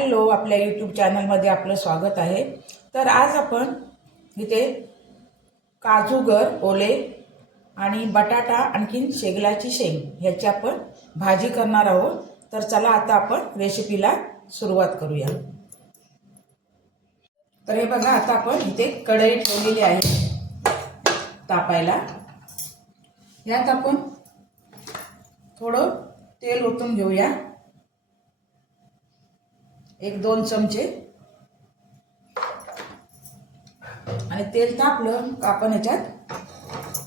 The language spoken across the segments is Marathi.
हॅलो, आपल्या यूट्यूब चॅनलमध्ये आपलं स्वागत आहे। तर आज आपण इथे काजूगर ओले आणि बटाटा आणखीन शेगलाची शेंग ह्याची आपण भाजी करणार आहोत। तर चला आता आपण रेसिपीला सुरुवात करूया। तर हे बघा, आता आपण इथे कढई ठेवलेली आहे तापायला। यात आपण थोडं तेल ओतून घेऊया, 1-2 चमचे। आणि तेल तापलं का आपण याच्यात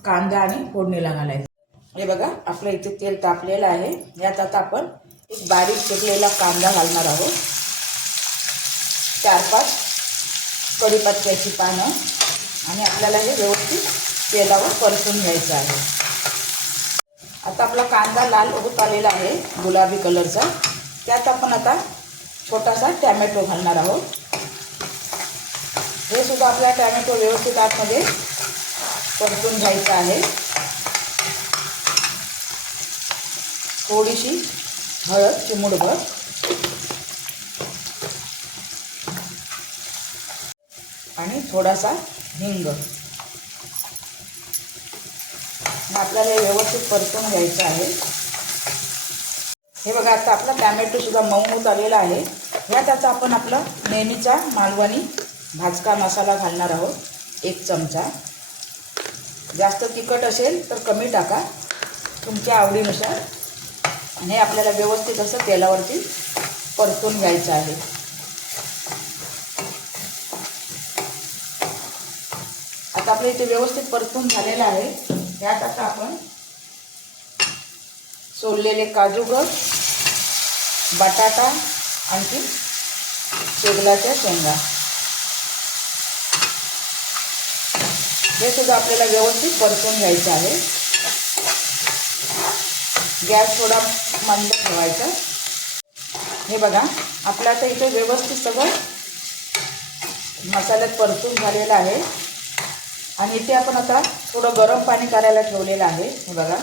कांदा आणि फोडणीला घालायचं। हे बघा, आपलं इथे तेल तापलेलं आहे। यात आता आपण एक बारीक चिरलेला कांदा घालणार आहोत, 4-5 कढीपत्त्याची पानं, आणि आपल्याला हे व्यवस्थित तेलावर परतून घ्यायचं आहे। आता आपला कांदा लाल होत आलेला आहे, गुलाबी कलरचा। त्यात आपण आता छोटासा टॅमॅटो घालणार आहोत। हे सुद्धा आपला टॅमॅटो व्यवस्थित आतमध्ये परतून घ्यायचा आहे। थोडीशी हळद, चिमूटभर, आणि थोडासा हिंग। आपल्याला व्यवस्थित परतून घ्यायचं आहे। हे बघा, आता आपला टॅमॅटो सुद्धा मऊ होत आलेला आहे। यात आता आपण आपला नेहमीचा मालवणी भाजका मसाला घालणार आहोत, 1 चमचा। जास्त तिखट असेल तर कमी टाका, तुमच्या आवडीनुसार। आणि आपल्याला व्यवस्थित असं तेलावरती परतून घ्यायचं आहे। आता आपलं इथे व्यवस्थित परतून झालेलं आहे। यात आता आपण सोललेले काजूगर, बटाटा आणखी शेगलाच्या शेंगा हे सुद्धा आपल्याला व्यवस्थित परतून घ्यायचं आहे। गॅस थोडा मंद ठेवायचा। हे बघा, आपलं आता इथे व्यवस्थित सगळं मसाल्यात परतून झालेलं आहे। आणि इथे आपण आता थोडं गरम पाणी करायला ठेवलेलं आहे। हे बघा,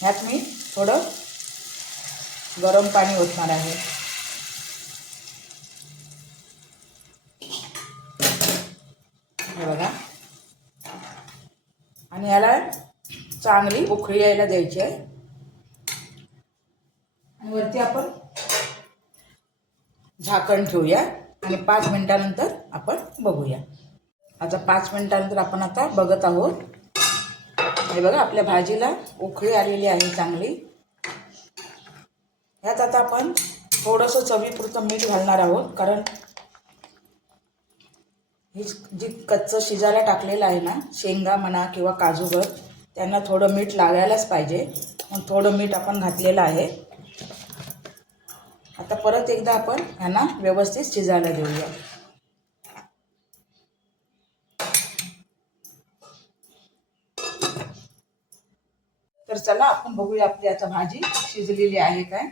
ह्यात मी थोडं गरम पाणी ओतणार आहे। हे बघा, आणि याला चांगली उकळी यायला द्यायची आहे। आणि वरती आपण झाकण ठेवूया आणि 5 मिनिटानंतर आपण बघूया। आता 5 मिनिटानंतर आपण आता बघत आहोत। हे बघा, आपल्या भाजीला उकळी आलेली आहे चांगली। यात आता आपण थोडंसं चवीपुरतं मीठ घालणार आहोत, कारण ही जी कच्चं शिजायला टाकलेलं आहे ना, शेंगा म्हणा किंवा काजूगर, त्यांना थोडं मीठ लागायलाच पाहिजे। मग थोडं मीठ आपण घातलेलं आहे। आता परत एकदा आपण ह्यांना व्यवस्थित शिजायला देऊया। तर चला आपण बघूया आपली आता भाजी शिजलेली आहे काय।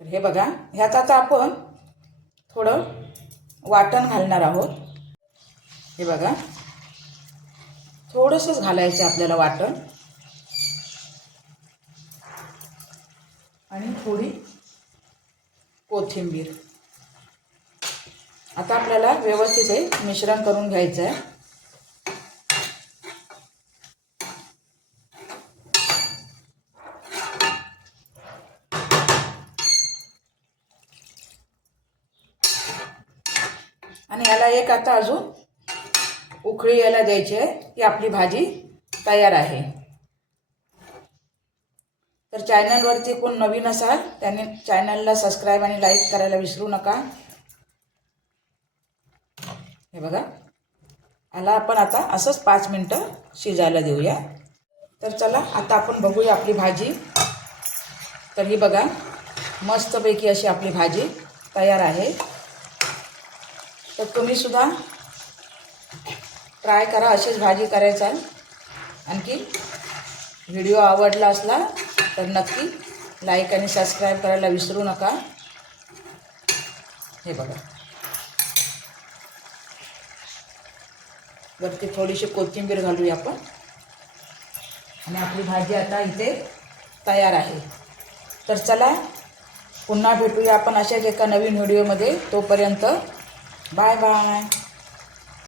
तर हे बघा, ह्यात आता आपण थोडं वाटण घालणार आहोत। हे बघा, थोडंसंच घालायचं आपल्याला वाटण, आणि थोडी कोथिंबीर। आता आपल्याला व्यवस्थित हे मिश्रण करून घ्यायचं आहे। आणि याला एक आता अजून उकळी यायला द्यायची आहे की आपली भाजी तयार आहे। तर चॅनलवरती कोण नवीन असाल त्याने चॅनलला सबस्क्राईब आणि लाईक करायला विसरू नका। हे बघा, याला आपण आता असंच 5 मिनिटं शिजायला देऊया। तर चला आता आपण बघूया आपली भाजी। तर ही बघा, मस्तपैकी अशी आपली भाजी तयार आहे। तर तुम्ही सुद्धा ट्राय करा, अशीच भाजी करायचा। आणखी व्हिडिओ आवडला असला तर नक्की लाईक आणि सबस्क्राईब करायला विसरू नका। हे बघा, वरती थोडीशी कोथिंबीर घालूया आपण. आणि आपली भाजी आता इथे तयार आहे. तर चला पुन्हा भेटूया आपण अशाच एका नवीन व्हिडिओमध्ये. तोपर्यंत बाय बाय.